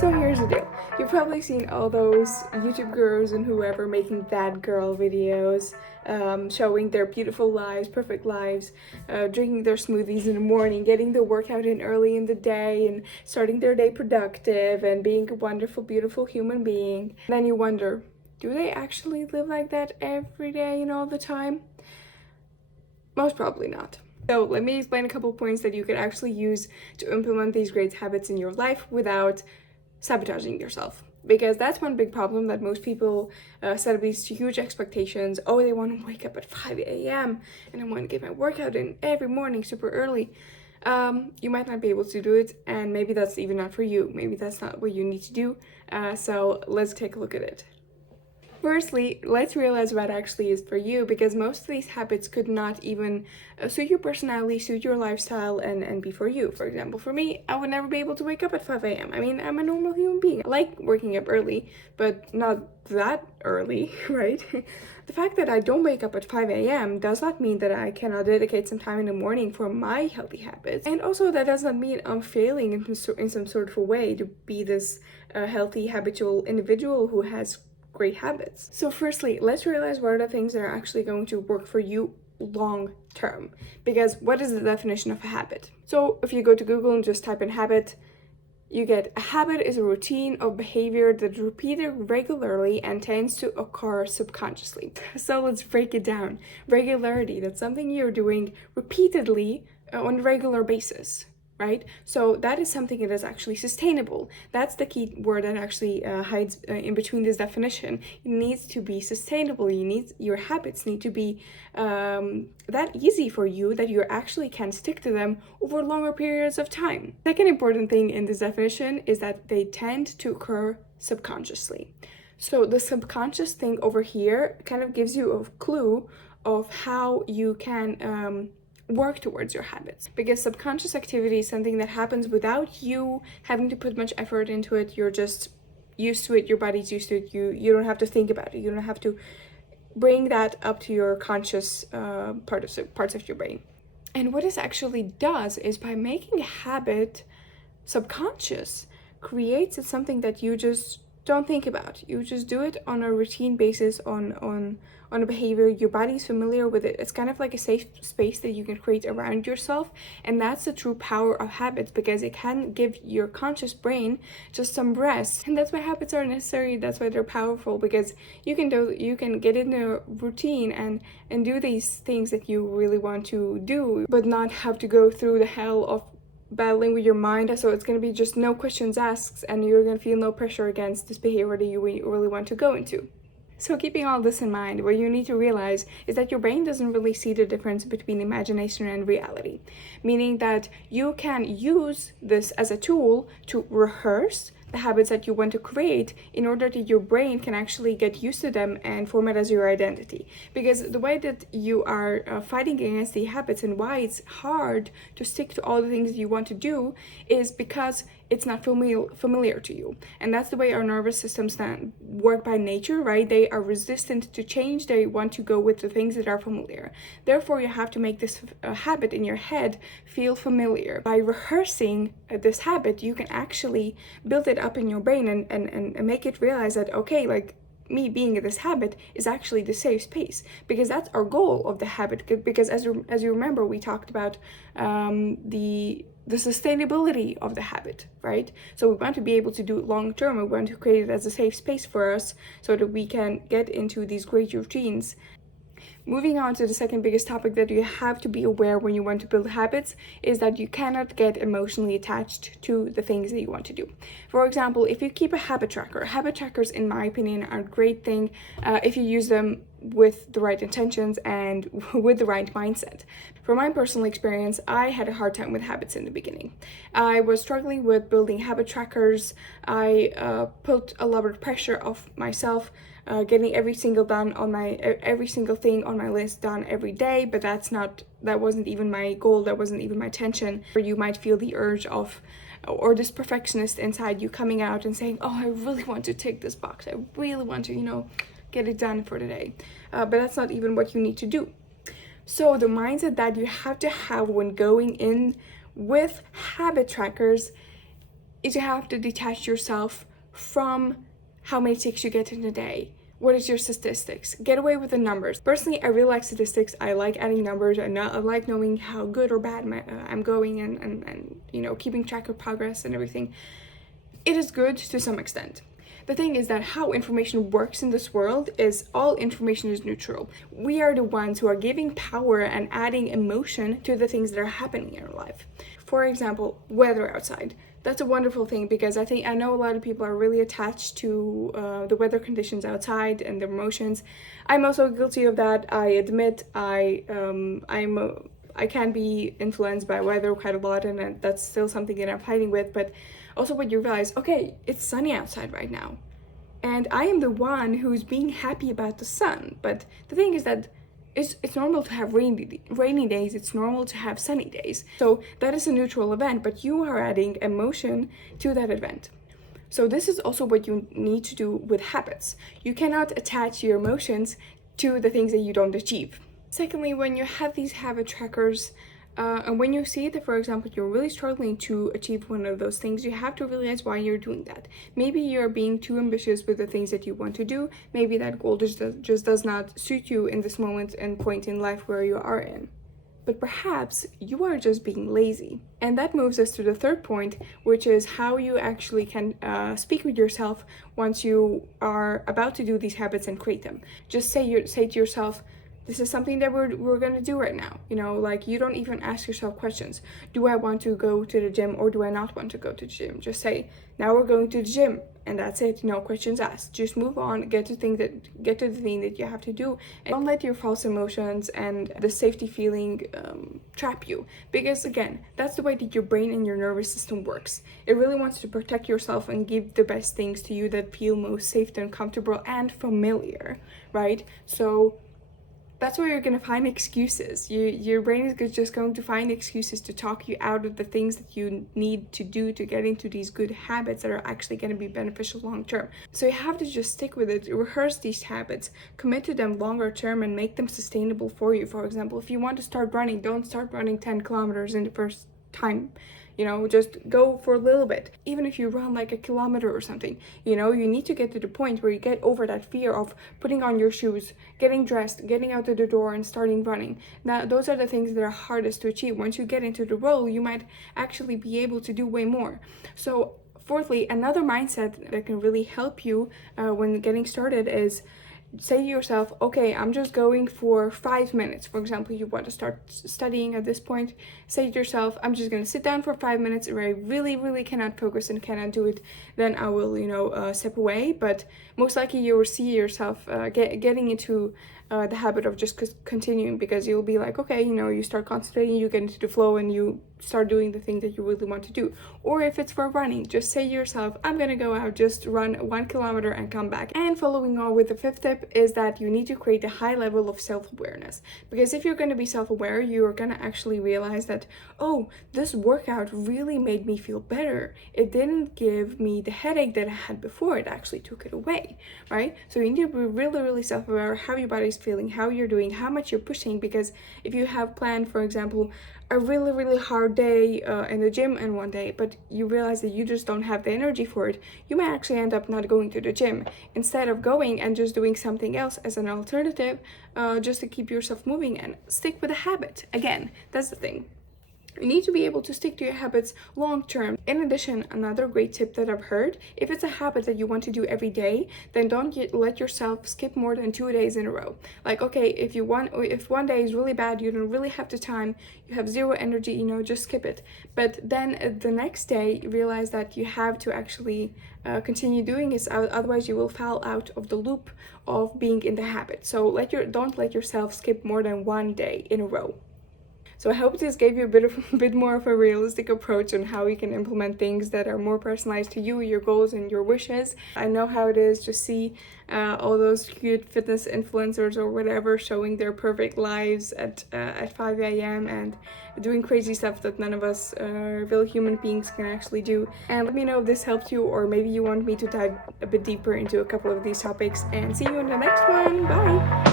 So here's the deal. You've probably seen all those YouTube girls and whoever making that girl videos, showing their beautiful lives, perfect lives, drinking their smoothies in the morning, getting the workout in early in the day, and starting their day productive, and being a wonderful, beautiful human being. And then you wonder, do they actually live like that every day and all the time? Most probably not. So let me explain a couple points that you could actually use to implement these great habits in your life without sabotaging yourself, because that's one big problem that most people set up these huge expectations. Oh, they want to wake up at 5 a.m. and I want to get my workout in every morning super early. You might not be able to do it, and maybe that's even not for you. Maybe that's not what you need to do. So let's take a look at it. Firstly, let's realize what actually is for you, because most of these habits could not even suit your personality, suit your lifestyle, and be for you. For example, for me, I would never be able to wake up at 5 a.m. I mean, I'm a normal human being. I like waking up early, but not that early, right? The fact that I don't wake up at 5 a.m. does not mean that I cannot dedicate some time in the morning for my healthy habits. And also, that does not mean I'm failing in some sort of a way to be this healthy, habitual individual who has great habits. So firstly, let's realize what are the things that are actually going to work for you long term, because what is the definition of a habit? So if you go to Google and just type in habit, you get a habit is a routine of behavior that is repeated regularly and tends to occur subconsciously. So let's break it down. Regularity, that's something you're doing repeatedly on a regular basis, right? So that is something that is actually sustainable. That's the key word that actually hides in between this definition. It needs to be sustainable. Your habits need to be that easy for you that you actually can stick to them over longer periods of time. Second important thing in this definition is that they tend to occur subconsciously. So the subconscious thing over here kind of gives you a clue of how you can work towards your habits, because subconscious activity is something that happens without you having to put much effort into it. You're just used to it, your body's used to it, you don't have to think about it, you don't have to bring that up to your conscious parts of your brain. And what this actually does is, by making a habit subconscious, creates it something that you just don't think about. You just do it on a routine basis, on a behavior. Your body's familiar with it. It's kind of like a safe space that you can create around yourself, and that's the true power of habits, because it can give your conscious brain just some rest. And that's why habits are necessary. That's why they're powerful, because you can get in a routine and do these things that you really want to do, but not have to go through the hell of battling with your mind. So it's going to be just no questions asked, and you're going to feel no pressure against this behavior that you really want to go into. So keeping all this in mind, what you need to realize is that your brain doesn't really see the difference between imagination and reality, meaning that you can use this as a tool to rehearse the habits that you want to create, in order that your brain can actually get used to them and form it as your identity. Because the way that you are fighting against the habits, and why it's hard to stick to all the things you want to do, is because it's not familiar to you. And that's the way our nervous systems work by nature, right? They are resistant to change. They want to go with the things that are familiar. Therefore, you have to make this habit in your head feel familiar. By rehearsing this habit, you can actually build it up in your brain and make it realize that, okay, like, me being in this habit is actually the safe space, because that's our goal of the habit. Because as you remember, we talked about the sustainability of the habit, right? So we want to be able to do it long term. We want to create it as a safe space for us, so that we can get into these great routines. Moving on to the second biggest topic that you have to be aware when you want to build habits, is that you cannot get emotionally attached to the things that you want to do. For example, if you keep a habit trackers, in my opinion, are a great thing if you use them with the right intentions and with the right mindset. From my personal experience, I had a hard time with habits in the beginning. I was struggling with building habit trackers. I put a lot of pressure off myself, getting every single thing on my list done every day, but that wasn't even my goal, that wasn't even my intention. Or you might feel the urge of, or this perfectionist inside you coming out and saying, oh, I really want to tick this box, I really want to, get it done for the day. But that's not even what you need to do. So the mindset that you have to have when going in with habit trackers is you have to detach yourself from how many ticks you get in a day. What is your statistics? Get away with the numbers. Personally, I really like statistics. I like adding numbers, and I like knowing how good or bad I'm going, and you know, keeping track of progress and everything. It is good to some extent. The thing is that how information works in this world is all information is neutral. We are the ones who are giving power and adding emotion to the things that are happening in our life. For example, weather outside. That's a wonderful thing, because I know a lot of people are really attached to the weather conditions outside and their emotions. I'm also guilty of that. I admit I can be influenced by weather quite a lot, and that's still something that I'm fighting with. But also when you realize, okay, it's sunny outside right now, and I am the one who's being happy about the sun. But the thing is that it's normal to have rainy days, it's normal to have sunny days. So that is a neutral event, but you are adding emotion to that event. So this is also what you need to do with habits. You cannot attach your emotions to the things that you don't achieve. Secondly, when you have these habit trackers, and when you see that, for example, you're really struggling to achieve one of those things, you have to realize why you're doing that. Maybe you're being too ambitious with the things that you want to do. Maybe that goal just does not suit you in this moment and point in life where you are in. But perhaps you are just being lazy. And that moves us to the third point, which is how you actually can speak with yourself once you are about to do these habits and create them. Just say to yourself, this is something that we're going to do right now. You know, like, you don't even ask yourself questions. Do I want to go to the gym or do I not want to go to the gym? Just say, now we're going to the gym, and that's it. No questions asked. Just move on, get to the thing that you have to do. And don't let your false emotions and the safety feeling trap you. Because again, that's the way that your brain and your nervous system works. It really wants to protect yourself and give the best things to you that feel most safe and comfortable and familiar, right? So that's where you're going to find excuses. Your brain is just going to find excuses to talk you out of the things that you need to do to get into these good habits that are actually going to be beneficial long term. So you have to just stick with it, rehearse these habits, commit to them longer term, and make them sustainable for you. For example, if you want to start running, don't start running 10 kilometers in the first time. You know, just go for a little bit. Even if you run like a kilometer or something, you know, you need to get to the point where you get over that fear of putting on your shoes, getting dressed, getting out of the door and starting running. Now, those are the things that are hardest to achieve. Once you get into the role, you might actually be able to do way more. So fourthly, another mindset that can really help you when getting started is, say to yourself, okay, I'm just going for 5 minutes. For example, you want to start studying at this point. Say to yourself, I'm just going to sit down for 5 minutes where I really cannot focus and cannot do it. Then I will, step away. But most likely you will see yourself getting into the habit of just continuing, because you'll be like, okay, you start concentrating, you get into the flow, and you start doing the thing that you really want to do. Or if it's for running, just say to yourself, I'm gonna go out, just run 1 kilometer and come back. And following on with the fifth tip is that you need to create a high level of self-awareness, because if you're going to be self-aware, you're going to actually realize that, oh, this workout really made me feel better. It didn't give me the headache that I had before, it actually took it away, right? So you need to be really self-aware how your body's feeling, how you're doing, how much you're pushing. Because if you have planned, for example, a really hard day in the gym in one day, but you realize that you just don't have the energy for it, you might actually end up not going to the gym, instead of going and just doing something else as an alternative, just to keep yourself moving and stick with a habit. Again, that's the thing. You need to be able to stick to your habits long term. In addition, another great tip that I've heard, if it's a habit that you want to do every day, then don't let yourself skip more than 2 days in a row. Like, okay, if one day is really bad, you don't really have the time, you have zero energy, just skip it. But then the next day, realize that you have to actually continue doing it, otherwise you will fall out of the loop of being in the habit. So don't let yourself skip more than 1 day in a row. So I hope this gave you a bit more of a realistic approach on how you can implement things that are more personalized to you, your goals and your wishes. I know how it is to see all those cute fitness influencers or whatever showing their perfect lives at 5 a.m. and doing crazy stuff that none of us real human beings can actually do. And let me know if this helped you, or maybe you want me to dive a bit deeper into a couple of these topics. And see you in the next one. Bye!